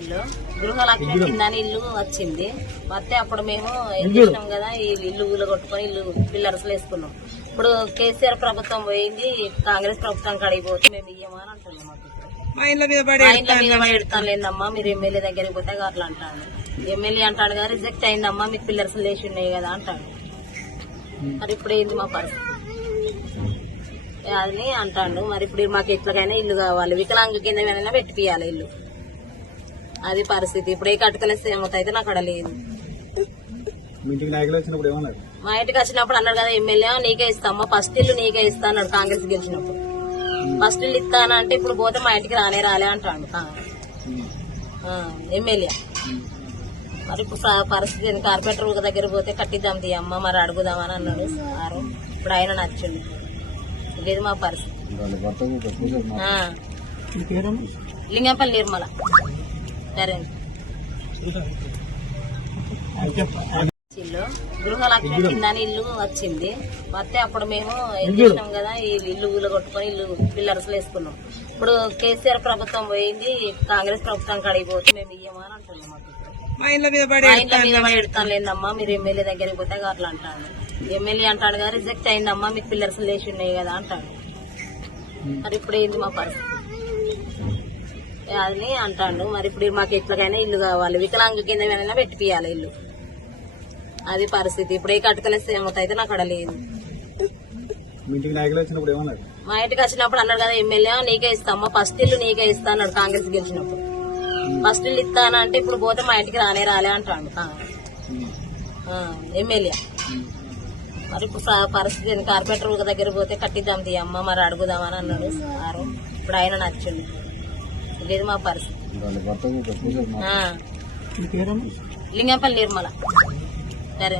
ఇల్లు గృహలక్ష్మి కింద ఇల్లు వచ్చింది. వస్తే అప్పుడు మేము ఏం చేసినాం కదా, ఈ ఇల్లు ఊళ్ళో కొట్టుకొని ఇల్లు పిల్లర్స్ వేసుకున్నాం. ఇప్పుడు కేసీఆర్ ప్రభుత్వం పోయింది, కాంగ్రెస్ ప్రభుత్వం కడిగిపోతే మేము ఇయ్యమా అని అంటున్నాం. మా ఇంట్లో మీద పడి ఎడతాను లేదమ్మా, మీరు ఎమ్మెల్యే దగ్గరికి పోతే అట్లా అంటాడు. ఎమ్మెల్యే అంటాడు కదా, రిజెక్ట్ అయిందమ్మా, మీకు పిల్లర్స్ లేచి ఉన్నాయి కదా అంటాడు. మరి ఇప్పుడు ఏంది మా పరిస్థితి అని అంటాడు. మరి ఇప్పుడు మాకు ఎట్లకైనా ఇల్లు కావాలి, వికలాంగ కింద ఏమైనా పెట్టిపియాలి ఇల్లు. అది పరిస్థితి. ఇప్పుడు ఏ కట్టుకలేస్తే ఏమవుతాయితే నాకు అక్కడ లేదు. మా ఇంటికి వచ్చినప్పుడు అన్నాడు కదా ఎమ్మెల్యే, నీకే ఇస్తామా, ఫస్ట్ ఇల్లు నీకే ఇస్తా అన్నాడు కాంగ్రెస్ గెలిచినప్పుడు. ఫస్ట్ ఇల్లు ఇస్తానంటే ఇప్పుడు పోతే మా ఇంటికి రాలే అంటాడు ఎమ్మెల్యే. మరి ఇప్పుడు పరిస్థితి కార్పొరేటర్ దగ్గర పోతే కట్టిద్దాం తీయమ్మ, మరి అడుగుదామని అన్నాడు సారు. ఇప్పుడు ఆయన నచ్చింది. లేదు మా పరిస్థితి. లింగంపల్లి నిర్మల. సరే గృహలక్ష్మి కింద ఇల్లు వచ్చింది. వస్తే అప్పుడు మేము ఏం చేసినాం కదా, ఈ ఇల్లు ఊళ్ళో కొట్టుకొని ఇల్లు పిల్లర్స్ వేసుకున్నాం. ఇప్పుడు కేసీఆర్ ప్రభుత్వం పోయింది, కాంగ్రెస్ ప్రభుత్వం కడిగిపోతే మేము ఇయ్యమా అని అంటున్నాం. మా ఇంట్లో మీద పడి ఎడతాను లేదమ్మా, మీరు ఎమ్మెల్యే దగ్గరికి పోతే అట్లా అంటాడు. ఎమ్మెల్యే అంటాడు కదా, రిజెక్ట్ అయిందమ్మా, మీకు పిల్లర్స్ లేచి ఉన్నాయి కదా అంటాడు. మరి ఇప్పుడు ఏంది మా పరిస్థితి అని అంటాడు. మరి ఇప్పుడు మాకు ఎట్లకైనా ఇల్లు కావాలి, వికలాంగ కింద ఏమైనా పెట్టిపియాలి ఇల్లు. అది పరిస్థితి. ఇప్పుడు ఏ కట్టుకలేస్తే ఏమవుతాయితే నాకు అక్కడ లేదు. మా ఇంటికి వచ్చినప్పుడు అన్నాడు కదా ఎమ్మెల్యే, నీకే ఇస్తామా, ఫస్ట్ ఇల్లు నీకే ఇస్తా అన్నాడు కాంగ్రెస్ గెలిచినప్పుడు. ఫస్ట్ ఇల్లు ఇస్తానంటే ఇప్పుడు పోతే మా ఇంటికి రాలే అంటాడు ఎమ్మెల్యే. మరి ఇప్పుడు పరిస్థితి కార్పొరేటర్ దగ్గర పోతే కట్టిద్దాం తీయమ్మ, మరి అడుగుదామని అన్నాడు సారు. ఇప్పుడు ఆయన నచ్చింది. లేదు మా పరిస్థితి. లింగంపల్లి నిర్మల. సరే